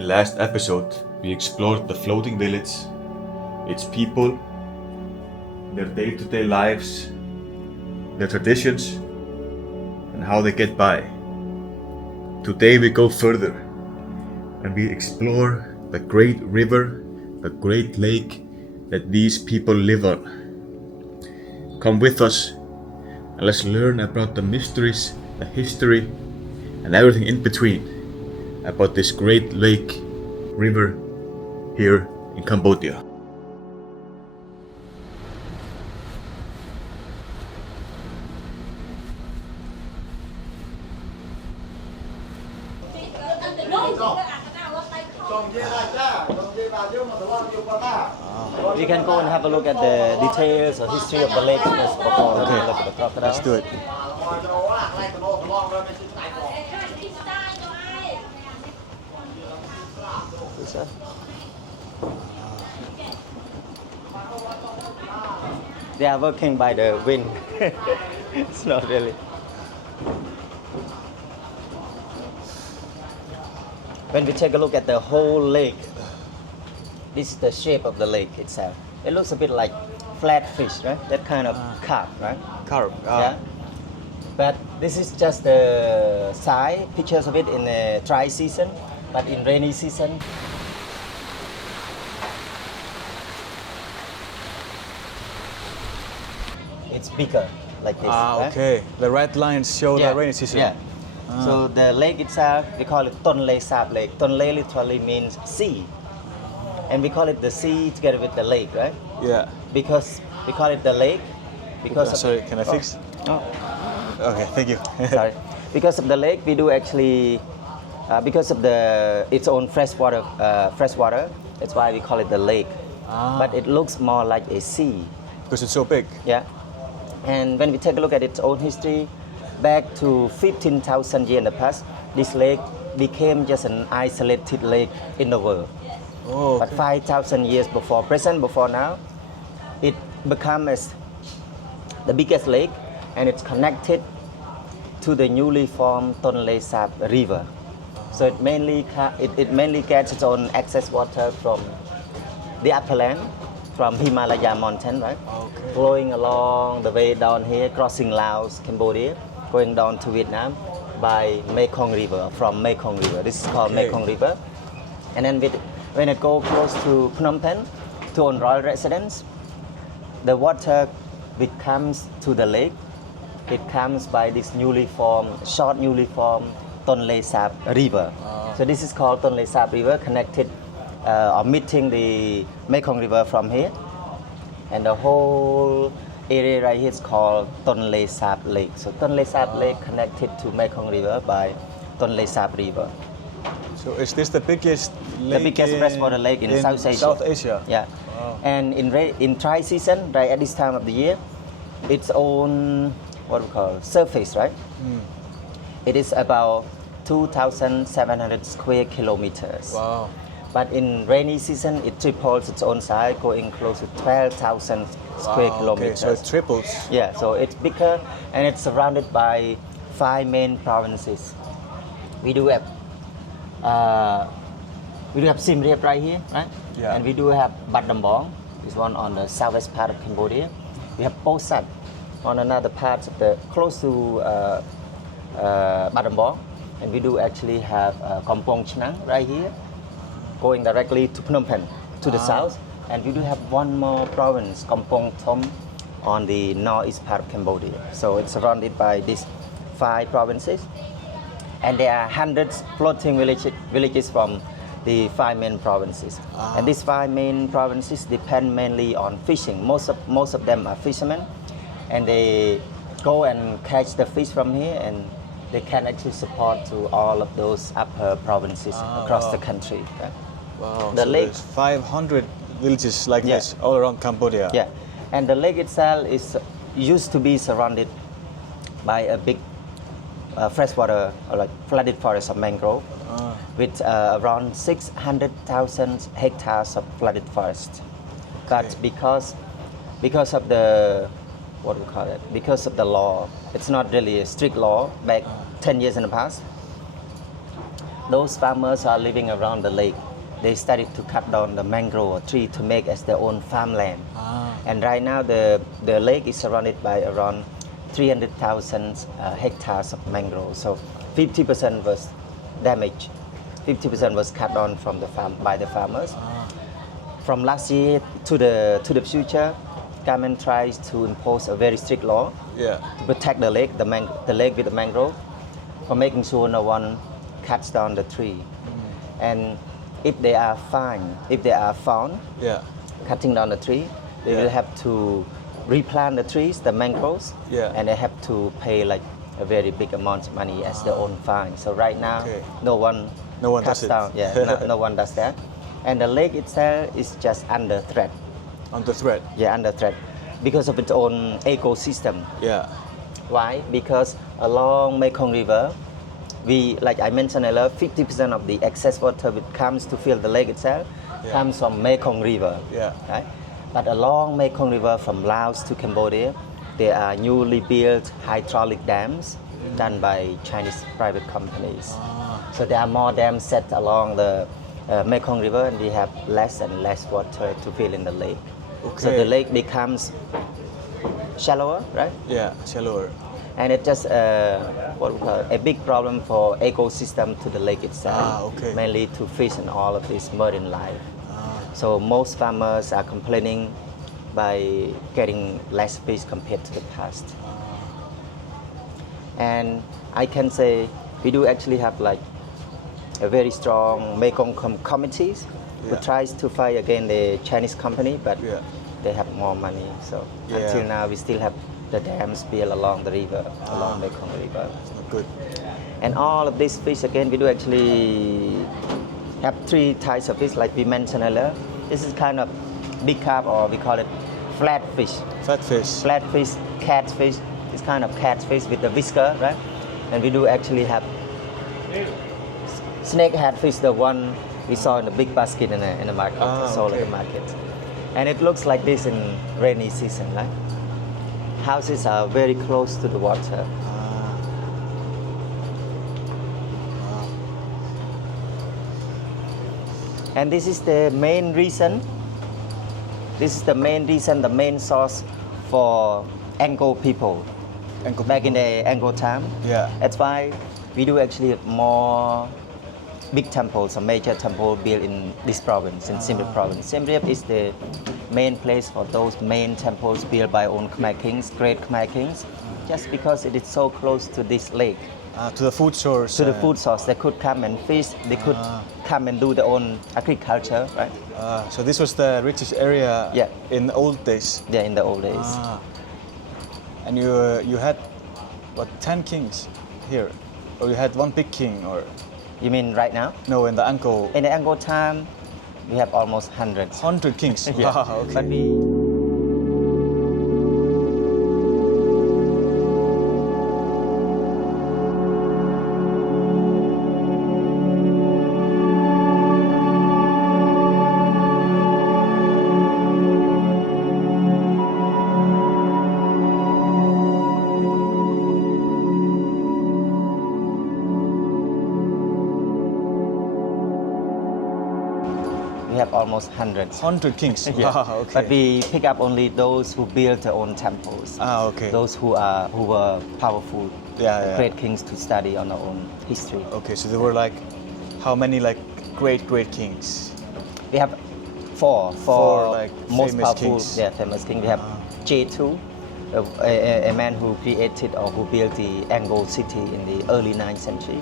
In last episode, we explored the floating village, its people, their day-to-day lives, their traditions, and how they get by. Today we go further and we explore the great river, the great lake that these people live on. Come with us and let's learn about the mysteries, the history, and everything in between about this great lake, river here in Cambodia. We can go and have a look at the details or history of the lake first before we look at the crocodiles. Let's do it. They are working by the wind. It's not really. When we take a look at the whole lake, this is the shape of the lake itself. It looks a bit like flat fish, right? That kind of carp, right? Carp. Yeah. But this is just the side pictures of it in the dry season, but in rainy season, it's bigger like this. right? Okay. The red lines show the rainy season. Yeah. So the lake itself, we call it Tonlay Sab Lake. Tonlay literally means sea. And we call it the sea together with the lake, right? Yeah. Because we call it the lake because Sorry, can I fix? Oh, Okay, thank you. sorry. Because of the lake, we do actually, because of its own fresh water, that's why we call it the lake. But it looks more like a sea. Because it's so big. Yeah. And when we take a look at its own history, back to 15,000 years in the past, this lake became just an isolated lake in the world. Oh, But 5,000 years before now, it became as the biggest lake, and it's connected to the newly formed Tonlay Sab River. So it mainly gets its own excess water from the upperland, from Himalaya mountain, right? Okay. Flowing along the way down here, crossing Laos, Cambodia, going down to Vietnam by Mekong River, from Mekong River. This is called Okay. Mekong River. And then when it goes close to Phnom Penh, to own royal residence, the water which comes to the lake, it comes by this newly formed Tonlay Sab River. So this is called Tonlay Sab River, connected or meeting the Mekong River from here. And the whole area right here is called Tonlay Sab Lake. So Tonlay Sab Lake connected to Mekong River by Tonlay Sab River. So is this the biggest lake? The biggest freshwater lake in South Asia. South Asia. Yeah. Wow. And in dry season, right at this time of the year, its own surface, right? It is about 2,700 square kilometers. Wow. But in rainy season, it triples its own size, going close to 12,000 square Wow, kilometers. Okay, so it triples. Yeah, so it's bigger, and it's surrounded by 5 main provinces. We do have Siem Reap right here, right? Yeah. And we do have Bat Dambong, this one on the southwest part of Cambodia. We have Posat on another part of close to Bat Dambong, and we do actually have Kampong Chnang right here, going directly to Phnom Penh to the south. And we do have one more province, Kampong Thom, on the northeast part of Cambodia. So it's surrounded by these 5 provinces. And there are hundreds floating villages from the 5 main provinces. And these 5 main provinces depend mainly on fishing. Most of them are fishermen, and they go and catch the fish from here, and they can actually support to all of those upper provinces across the country. Right? Wow. The so lake- there's 500 villages like Yeah. this all around Cambodia. Yeah, and the lake itself used to be surrounded by a big freshwater or like flooded forest of mangrove with around 600,000 hectares of flooded forest. But because of the because of the law, it's not really a strict law back 10 years in the past. Those farmers are living around the lake. They started to cut down the mangrove tree to make as their own farmland. And right now the lake is surrounded by around 300,000 hectares of mangrove. So 50% was damaged. 50% was cut down from the farm by the farmers. From last year to the future, government tries to impose a very strict law Yeah. to protect the lake, the lake with the mangrove, for making sure no one cuts down the tree. And if they are found Yeah. cutting down the tree, they will have to replant the trees, the mangroves, Yeah. and they have to pay like a very big amount of money as their own fine. So right now, Okay. no one does cuts it. down. Yeah, no one does that. And the lake itself is just under threat. On the thread. Yeah, under threat because of its own ecosystem. Yeah. Why? Because along Mekong River, like I mentioned earlier, 50% of the excess water which comes to fill the lake itself comes from Mekong River. Yeah. Right? But along Mekong River from Laos to Cambodia, there are newly built hydraulic dams done by Chinese private companies. So there are more dams set along the Mekong River, and we have less and less water to fill in the lake. So Okay. the lake becomes shallower, right? Yeah. Shallower. And it's just what we call a big problem for ecosystem to the lake itself, Okay. mainly to fish and all of this marine life. So most farmers are complaining by getting less fish compared to the past. And I can say we do actually have like a very strong Mekong committees who tries to fight against the Chinese company, but Yeah. they have more money. So Yeah. until now, we still have the dams built along the river, along Mekong River. Not good. And all of these fish, again, we do actually have three types of fish, like we mentioned earlier. This is kind of big carp, or we call it flatfish. Fat fish. Flatfish, catfish. It's kind of catfish with the whisker, right? And we do actually have snakehead fish, the one we saw in the big basket in the market, sold at the market. And it looks like this in rainy season, right? Houses are very close to the water. And this is the main reason. This is the main reason, the main source for Anglo people. Back in the Anglo time. Yeah. That's why we do actually have more big temples, a major temple built in this province, in Siem Reap province. Siem Reap is the main place for those main temples built by own Khmer kings, great Khmer kings, just because it is so close to this lake. To the food source. To the food source, they could come and fish, they could come and do their own agriculture, right? So this was the richest area Yeah. in the old days. Yeah, in the old days. And you had what, 10 kings here, or you had one big king, or You mean right now? no? In the Angkor, In the Anglo time, we have almost hundreds. 100 kings. Yeah. Wow, okay. But we have almost hundreds. 100 kings. Yeah. Wow, okay. But we pick up only those who built their own temples. Okay. Those who were powerful, Yeah. great kings to study on their own history. Okay, so there were like, how many like great kings? We have four like most famous powerful, kings. yeah, famous king. We have J2, a man who created or who built the Angkor city in the early 9th century.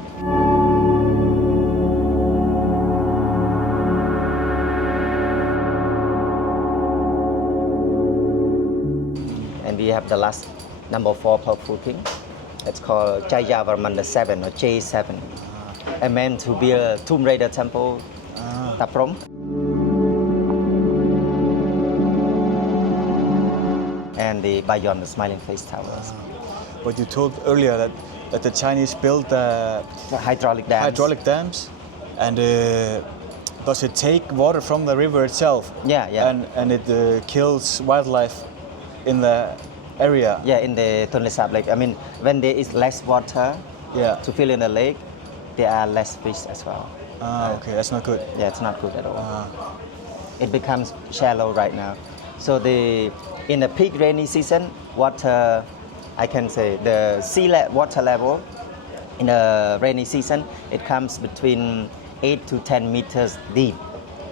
And we have the last number 4 powerful king. It's called Jayavarman VII or J7, a man who built Tomb Raider temple, Taprom. And the Bayon, the Smiling Face Towers. But you told earlier that the Chinese built The hydraulic dams. hydraulic dams, and does it take water from the river itself? Yeah. And it kills wildlife in the area. Yeah, in the Tonlay Sab Lake. I mean, when there is less water Yeah. to fill in the lake, there are less fish as well. Okay, that's not good. Yeah, it's not good at all. It becomes shallow right now. So in the peak rainy season, water, I can say the water level in the rainy season, it comes between 8 to 10 meters deep.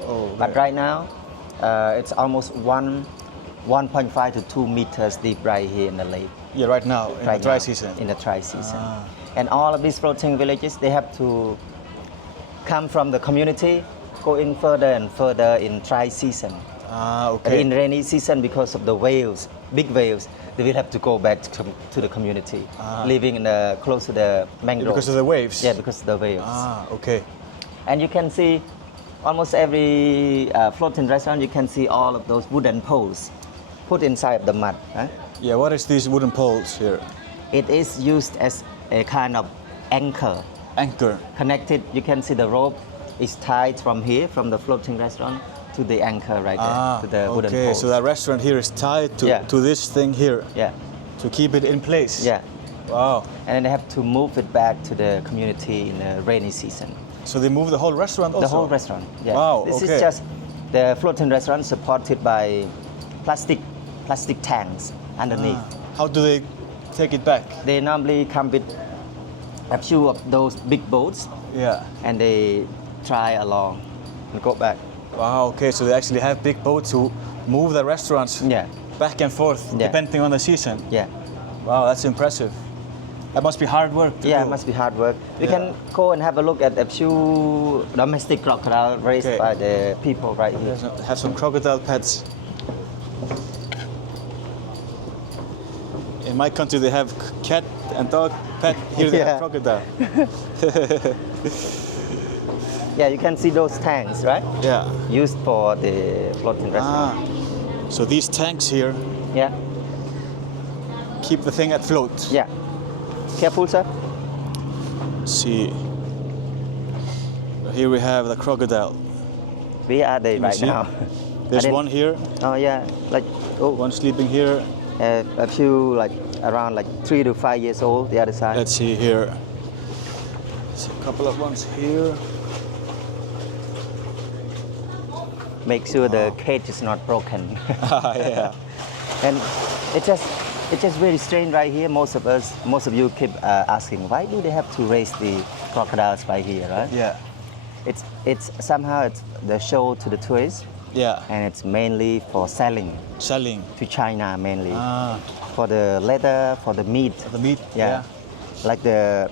Oh, But right now, it's almost 1.5 to 2 meters deep right here in the lake. yeah, right now in Right the dry now, season. In the dry season. And all of these floating villages, they have to come from the community, go in further and further in dry season. But Okay. in rainy season, because of the whales, big whales, they will have to go back to the community, living close to the mangroves. Because of the waves. Yeah, because of the whales. Okay. And you can see almost every floating restaurant, you can see all of those wooden poles put inside the mud. Huh? Yeah, what is these wooden poles here? It is used as a kind of anchor. Anchor. Connected, you can see the rope is tied from here, from the floating restaurant, to the anchor right there, to the wooden okay, poles. so that restaurant here is tied to, Yeah. to this thing here Yeah, to keep it in place. yeah. Wow. And then they have to move it back to the community in the rainy season. So they move the whole restaurant also? The whole restaurant, yeah. Wow, This okay. is just the floating restaurant supported by plastic tanks underneath. How do they take it back? They normally come with a few of those big boats Yeah. and they try along and go back. Wow, okay, so they actually have big boats to move the restaurants Yeah, back and forth Yeah. depending on the season. yeah. Wow, that's impressive. That must be hard work to Yeah, do. it must be hard work. You Yeah. can go and have a look at a few domestic crocodile raised Okay. by the people right here. Have some crocodile pets. In my country they have cat and dog pet. Here they Yeah. have crocodile. Yeah, you can see those tanks, right? Yeah. Used for the floating restaurant. So these tanks here Yeah, keep the thing afloat. yeah. Careful, sir. See. Here we have the crocodile. Where are they Can you right see? now? There's I didn't- one here, Oh yeah, like one sleeping here. a few like around like 3 to 5 years old. The other side. Let's see here. See a couple of ones here. Make sure the cage is not broken. Yeah. And it's just very strange right here. Most of you keep asking, why do they have to raise the crocodiles by here, right? Yeah. It's somehow it's the show to the tourists, Yeah. and it's mainly for selling Selling. to China mainly Ah, for the leather, for the meat. the meat. Yeah, like the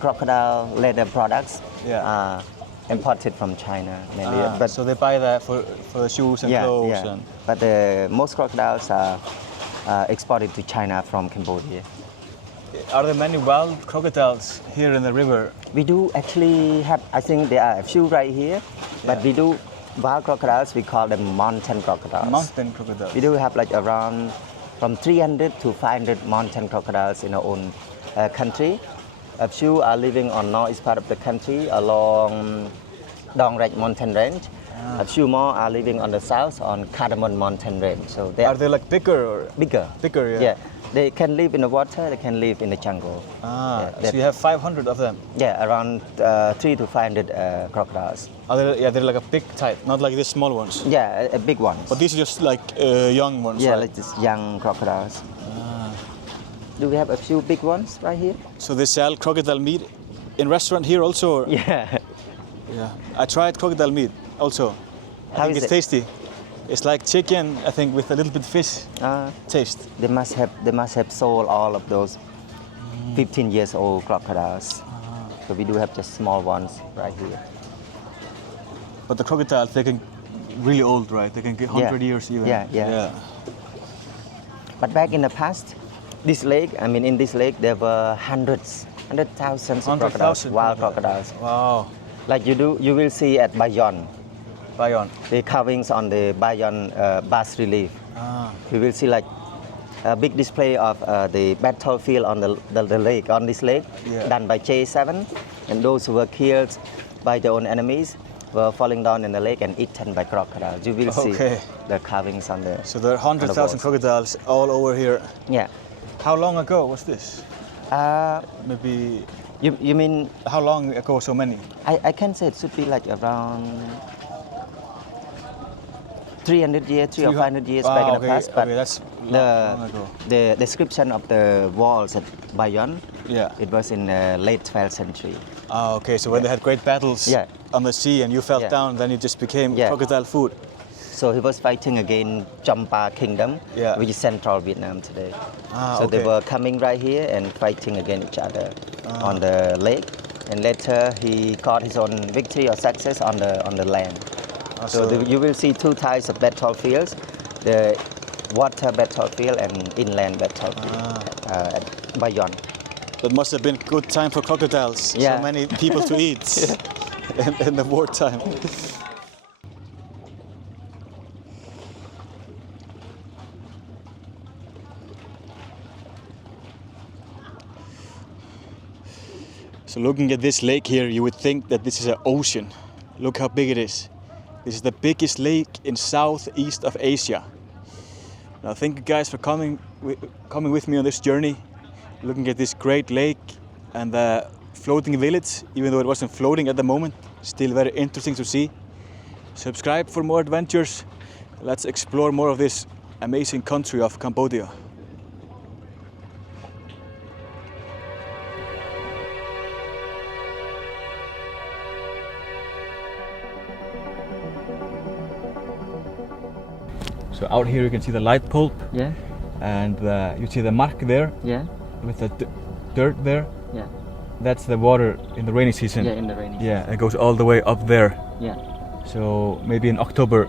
crocodile leather products Yeah. are imported from China mainly. But so they buy that for the shoes and yeah, clothes yeah. and. But most crocodiles are exported to China from Cambodia. Are there many wild crocodiles here in the river? We do actually have, I think there are a few right here, but Yeah. we do wild crocodiles, we call them mountain crocodiles. Mountain crocodiles. We do have like around from 300 to 500 mountain crocodiles in our own country. A few are living on northeast part of the country along Dong Rek mountain range. A few more are living on the south on Cardamom mountain range. So they Are are they like bigger or? bigger. Bigger, yeah. Yeah, they can live in the water, they can live in the jungle. So you have 500 of them. Yeah, around 3 to 500 crocodiles. Are they? Yeah, they're like a big type, not like these small ones. Yeah, a big ones. But these are just like young ones. Yeah, right? like these young crocodiles. Do we have a few big ones right here? So they sell crocodile meat in restaurant here also. Or? Yeah. Yeah. I tried crocodile meat also. I How think is it's it? tasty. It's like chicken, I think, with a little bit fish taste. They must have sold all of those 15 years old crocodiles. So we do have just small ones right here. But the crocodiles, they can really old, right? They can get 100 years even. Yeah. But back in the past, this lake, in this lake, there were hundreds, thousands of crocodiles, 100,000 wild crocodiles. Wow. Like you will see at Bayon, Bayon. the carvings on the Bayon bas relief. You will see like a big display of the battlefield on the lake, on this lake, Yeah. done by J7, and those who were killed by their own enemies were falling down in the lake and eaten by crocodiles. You will see Okay. the carvings on the. So there are 100,000 walls. crocodiles all over here. Yeah. How long ago was this? Uh, Maybe You mean, How long ago so many? I can say it should be like around 300 years, 300 or 500 years back in the past. But okay, that's long ago. the description of the walls at Bayonne, Yeah. it was in the late 12th century. Ah, okay. So when they had great battles Yeah. on the sea and you fell Yeah. down, then it just became Yeah. crocodile food. So he was fighting against Champa Kingdom, Yeah. which is central Vietnam today. Ah, So they okay. were coming right here and fighting against each other on the lake. And later he got his own victory or success on the land. So you will see two types of battlefields: the water battlefield and inland battlefield at Bayonne. That must have been a good time for crocodiles. Yeah. So many people to eat in the wartime. So looking at this lake here, you would think that this is an ocean. Look how big it is. This is the biggest lake in southeast of Asia. Now thank you guys for coming with me on this journey, looking at this great lake and the floating village, even though it wasn't floating at the moment. Still very interesting to see. Subscribe for more adventures. Let's explore more of this amazing country of Cambodia. So out here you can see the light bulb, Yeah, and you see the mark there yeah, with the dirt there. yeah, That's the water in the rainy season. yeah, in the rainy Yeah, it goes all the way up there. season. Yeah, So maybe in October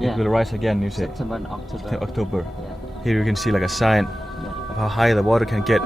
Yeah. it will rise again, you say? September and October. October. Yeah, Here you can see like a sign yeah. of how high the water can get.